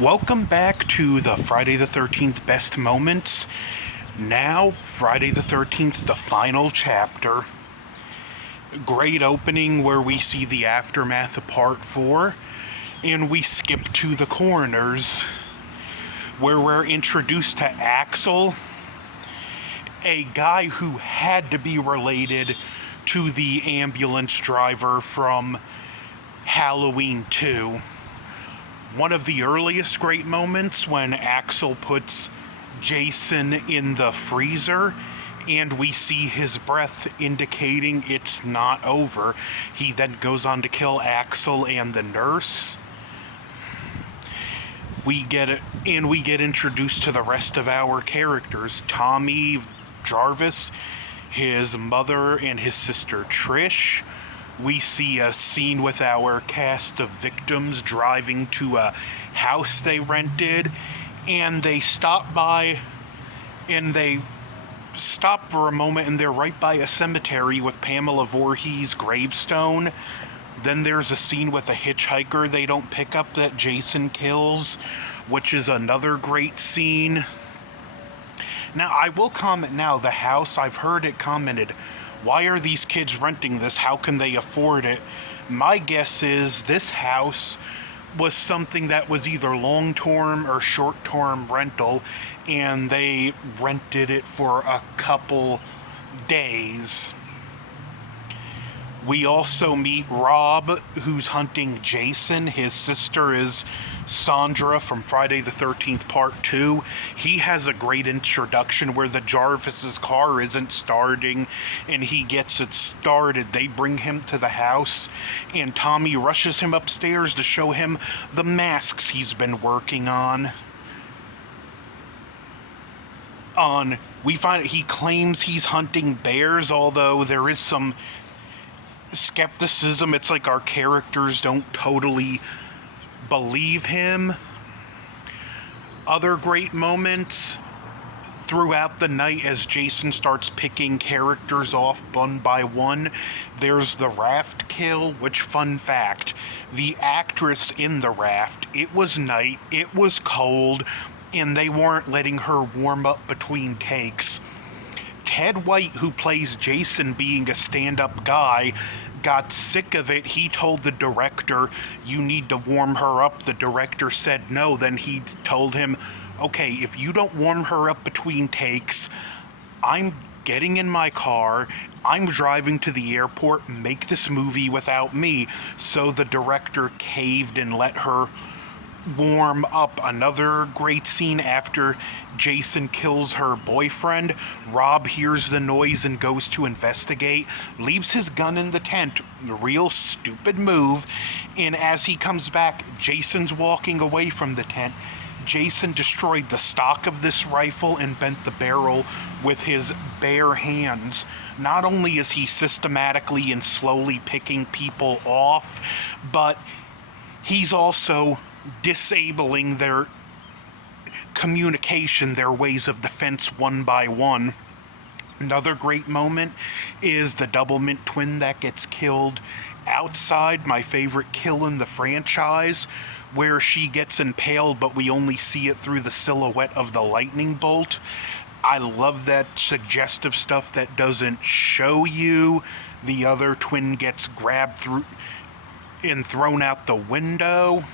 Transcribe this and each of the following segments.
Welcome back to the Friday the 13th Best Moments. Now, Friday the 13th, the final chapter. Great opening where we see the aftermath of part 4, and we skip to the coroners, where we're introduced to Axel, a guy who had to be related to the ambulance driver from Halloween 2. One of the earliest great moments when Axel puts Jason in the freezer and we see his breath indicating it's not over. He then goes on to kill Axel and the nurse. We get introduced to the rest of our characters. Tommy Jarvis, his mother and his sister Trish. We see a scene with our cast of victims driving to a house they rented, and they stop for a moment, and they're right by a cemetery with Pamela Voorhees' gravestone. Then there's a scene with a hitchhiker they don't pick up that Jason kills, which is another great scene. Now, I will comment now, the house, I've heard it commented, why are these kids renting this? How can they afford it? My guess is this house was something that was either long-term or short-term rental, and they rented it for a couple days. We also meet Rob, who's hunting Jason. His sister is Sandra from Friday the 13th Part 2. He has a great introduction where the Jarvis's car isn't starting and he gets it started. They bring him to the house and Tommy rushes him upstairs to show him the masks he's been working on. We find he claims he's hunting bears, although there is some skepticism. It's like our characters don't totally believe him. Other great moments throughout the night as Jason starts picking characters off one by one. There's the raft kill, which, fun fact, the actress in the raft, it was night, it was cold, and they weren't letting her warm up between takes. Ted White, who plays Jason being a stand-up guy, got sick of it. He told the director, you need to warm her up. The director said no. Then he told him, okay, if you don't warm her up between takes, I'm getting in my car, I'm driving to the airport, make this movie without me. So the director caved and let her warm up. Another great scene after Jason kills her boyfriend. Rob hears the noise and goes to investigate, leaves his gun in the tent, a real stupid move, and as he comes back, Jason's walking away from the tent. Jason destroyed the stock of this rifle and bent the barrel with his bare hands. Not only is he systematically and slowly picking people off, but he's also disabling their communication, their ways of defense one by one. Another great moment is the Doublemint twin that gets killed outside, my favorite kill in the franchise, where she gets impaled but we only see it through the silhouette of the lightning bolt. I love that suggestive stuff that doesn't show you. The other twin gets grabbed through and thrown out the window.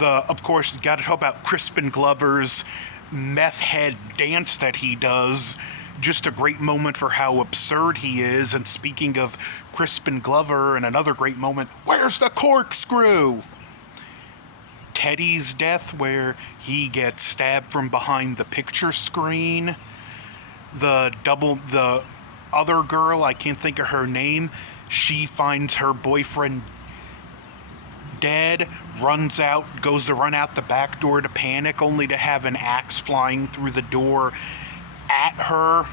Of course, you got to talk about Crispin Glover's meth head dance that he does. Just a great moment for how absurd he is. And speaking of Crispin Glover, and another great moment, where's the corkscrew? Teddy's death, where he gets stabbed from behind the picture screen. The other girl, I can't think of her name, she finds her boyfriend dead, runs out, goes to run out the back door to panic, only to have an axe flying through the door at her.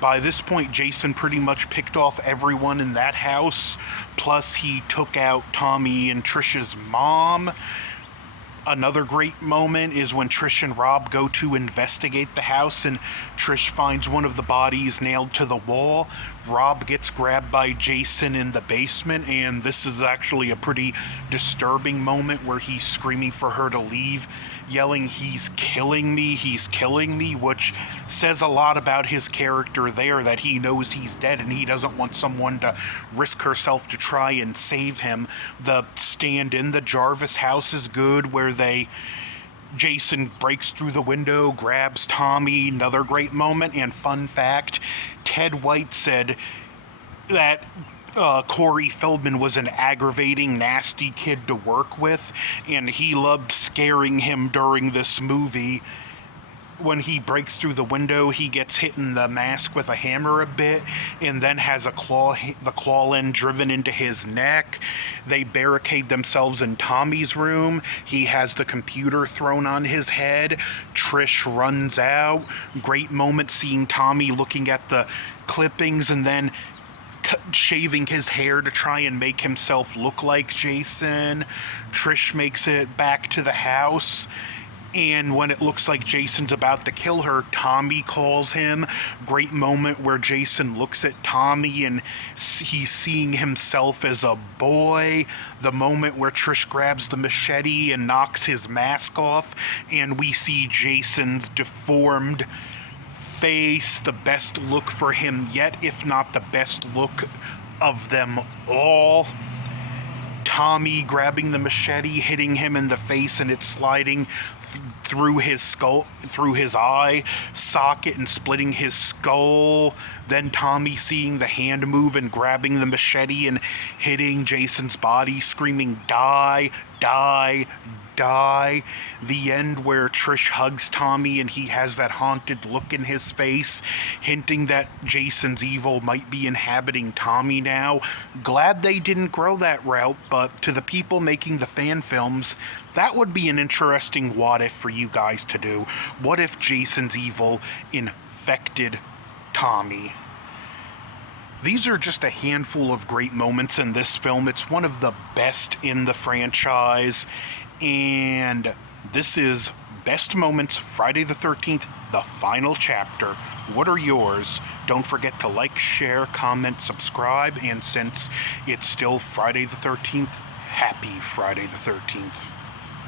By this point, Jason pretty much picked off everyone in that house, plus he took out Tommy and Trisha's mom. Another great moment is when Trish and Rob go to investigate the house, and Trish finds one of the bodies nailed to the wall. Rob gets grabbed by Jason in the basement, and this is actually a pretty disturbing moment where he's screaming for her to leave, yelling, "He's killing me," which says a lot about his character there, that he knows he's dead and he doesn't want someone to risk herself to try and save him. The stand in the Jarvis house is good, where Jason breaks through the window, grabs Tommy, another great moment. And fun fact, Ted White said that Corey Feldman was an aggravating, nasty kid to work with, and he loved scaring him during this movie. When he breaks through the window, he gets hit in the mask with a hammer a bit, and then has the claw end driven into his neck. They barricade themselves in Tommy's room. He has the computer thrown on his head. Trish runs out. Great moment seeing Tommy looking at the clippings and then shaving his hair to try and make himself look like Jason. Trish makes it back to the house, and when it looks like Jason's about to kill her, Tommy calls him. Great moment where Jason looks at Tommy and he's seeing himself as a boy. The moment where Trish grabs the machete and knocks his mask off, and we see Jason's deformed face. The best look for him yet, if not the best look of them all. Tommy grabbing the machete, hitting him in the face, and it sliding through his skull, through his eye socket, and splitting his skull. Then Tommy seeing the hand move and grabbing the machete and hitting Jason's body, screaming, "Die, die, die." The end where Trish hugs Tommy and he has that haunted look in his face, hinting that Jason's evil might be inhabiting Tommy now. Glad they didn't grow that route, but to the people making the fan films, that would be an interesting what if for you guys to do. What if Jason's evil infected Tommy? These are just a handful of great moments in this film. It's one of the best in the franchise. And this is Best Moments Friday the 13th, the final chapter. What are yours? Don't forget to like, share, comment, subscribe. And since it's still Friday the 13th, happy Friday the 13th.